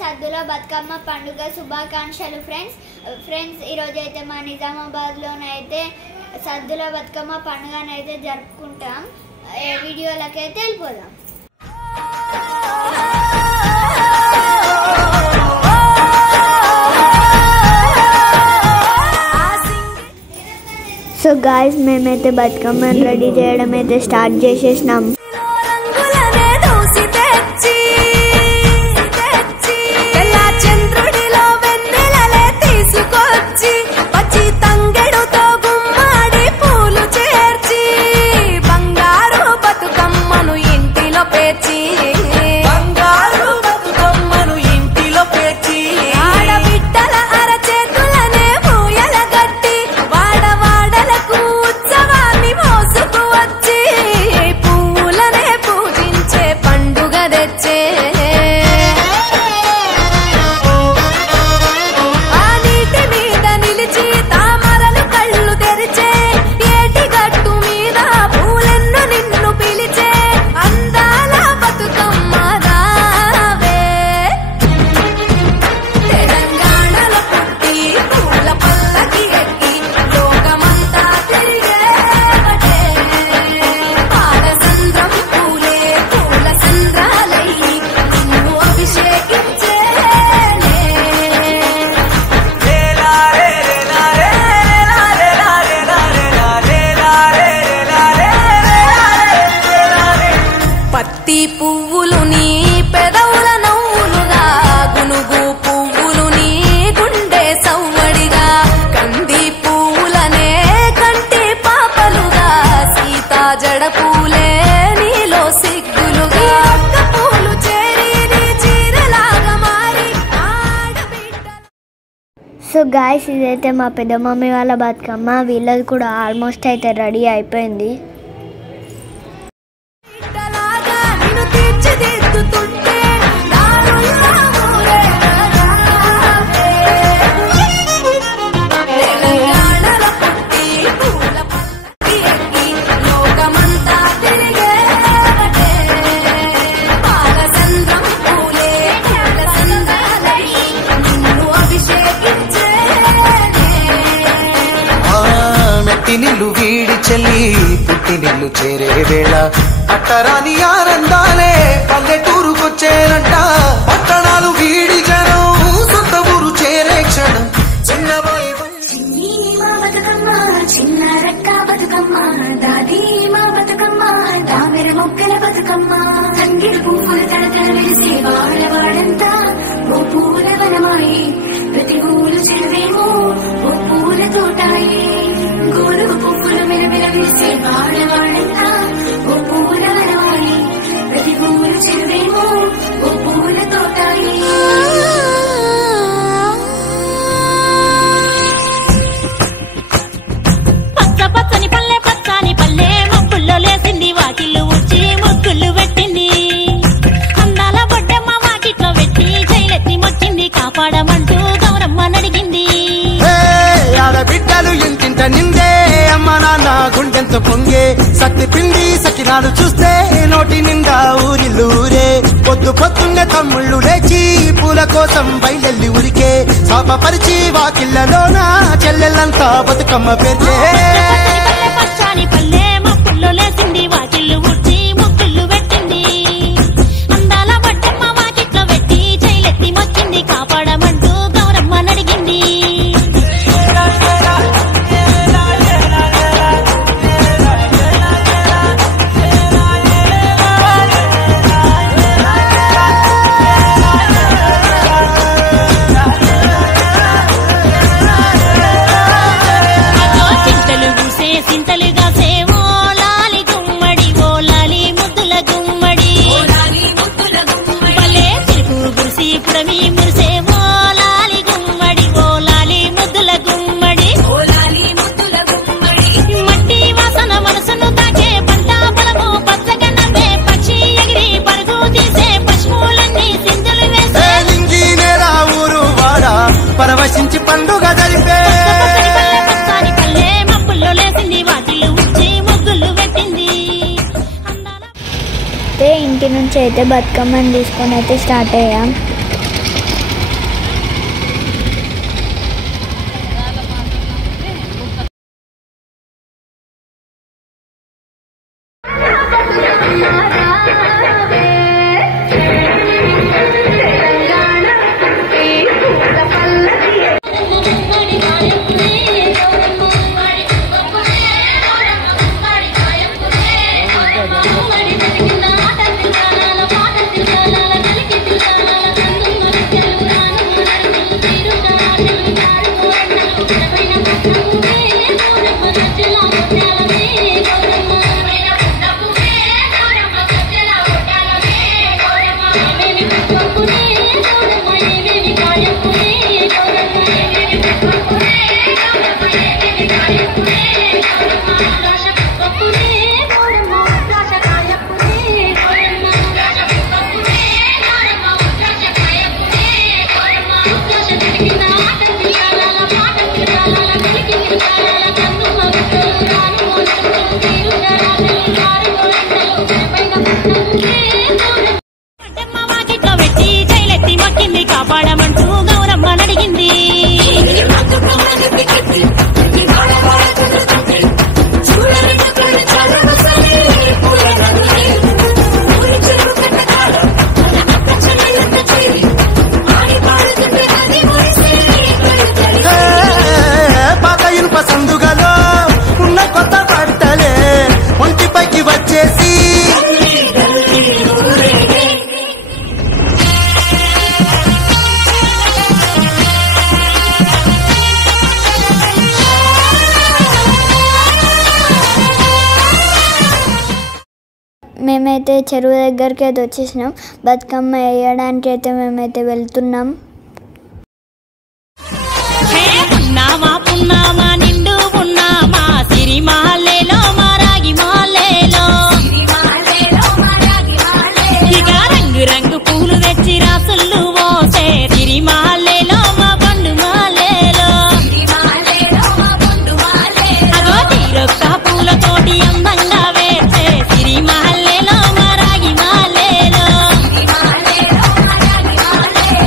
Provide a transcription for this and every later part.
సద్దుల బతుకమ్మ పండుగ శుభాకాంక్షలు ఫ్రెండ్స్ ఈ రోజు అయితే మా నిజామాబాద్ లోనైతే సద్దుల బతుకమ్మ పండుగనైతే జరుపుకుంటాం. వీడియోలకైతే వెళ్ళిపోదాం. సో గాయ్స్ మేమైతే బతుకమ్మని రెడీ చేయడం అయితే స్టార్ట్ చేసేసినాం. పువ్వులు నీ పెదవుల నవ్వులుగా గునుగు పువ్వులు నీ గుండె సవ్వడిగా కంది పువ్వులనే కంటి పాపలుగా సీతా జడ పూలే నీలో సిగ్గులుగా పూలు చేరి నీ చీరలాగా మారి ఆడబిడ్డ. సో గాయ్స్ ఇదైతే మా పెద్ద మమ్మీ వాళ్ళ బతుకమ్మ. వీళ్ళది కూడా ఆల్మోస్ట్ అయితే రెడీ అయిపోయింది. నిల్లు వీడి చెల్లి పుట్టి నిల్లు చేరే వేళ అట్టరాని ఆనందాలే పల్లెటూరుకొచ్చేనంట. పట్టణాలు వీడి జనం సొంత ఊరు చేరే క్షణం. చిన్న మా బతుకమ్మ చిన్న రెక్క బతుకమ్మ దాది మా బతుకమ్మ దామెర మొక్కల బతుకమ్మ తంగిడు పువ్వులు తడతడ వెలిసే వాడవాడంతా ఓ పూల వనమాయి ప్రతి ఊరు చెరువేమో ఓ పూల తోటాయి గోరుగు పువ్వులు మెరమెర విరిసే వాడవాడంతా ఓ పూల వనమాయి ప్రతి ఊరు చెరువేమో ఓ పూల తోటాయి. పచ్చని పల్లె పచ్చని పల్లె మబ్బుల్లో లేసింది వాకిళ్ళు ఉచ్చి ముగ్గులు పెట్టింది. అందాల బొడ్డమ్మ వాకిట్లో పెట్టి జైలెత్తి మొచ్చింది కాపాడమంటూ గౌరమ్మ నడిగింది. ఆడబిడ్డలు ఇంటింట నిందే అమ్మ నాన్న గుండెంత పొంగే సత్తి పిండి సకినాలు చూస్తే నోటి నిండా ఊరిల్లూరే. పొద్దు పొద్దున్న తమ్ముళ్ళు లేచి పూల కోసం బయలెల్లి ఉరికే శాపపరిచి వాకిళ్లలోన చెల్లెళ్ళంతా బతుకమ్మ పేర్చే. పచ్చని పల్లె మబ్బుల్లో లేసింది వాకిళ్ళు ఉచ్చి ముగ్గులు పెట్టింది. అందాల బొడ్డమ్మ వాకిట్లో పెట్టి జైలెత్తి మొచ్చింది కాపాడమంటూ గౌరమ్మ నడిగింది. మట్టి వాసన మనసును తాకే ఇంటి నుంచి అయితే బతుకమ్మని తీసుకొని అయితే స్టార్ట్ అయ్యాం. కాపాడమంటూ గౌరమ్మ అడిగింది. పాత ఇనుప సందుగలో ఉన్న కొత్త బట్టలే ఒంటిపైకి వచ్చేసి మేమైతే చెరువు దగ్గరికి అయితే వచ్చేసినాం. బతుకమ్మ వేయడానికి అయితే మేమైతే వెళ్తున్నాం. పున్నామా పున్నామా నిండు పున్నామా సిరిమాలేలో మారాగి మాలేలో ఇక రంగు రంగు పూలు తెచ్చి రాసులు పోసే సిరిమాలేలో మా పండు మాలేలో అగో తీరొక్క పూలతోటి అందంగా వేసే సిరిమాలేలో మారాగి మాలేలో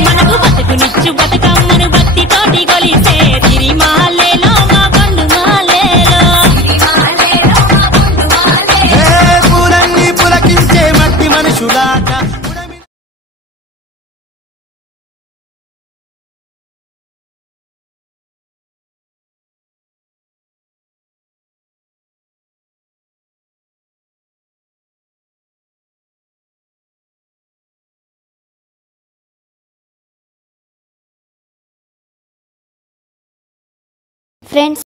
మనకు బతుకునిచ్చు బతుకమ్మను భక్తితోటి కొలిసే సిరిమాలేలో మా పండు మాలేలో పూలన్నీ పులకించే మట్టి మనుషులాట. ఫ్రెండ్స్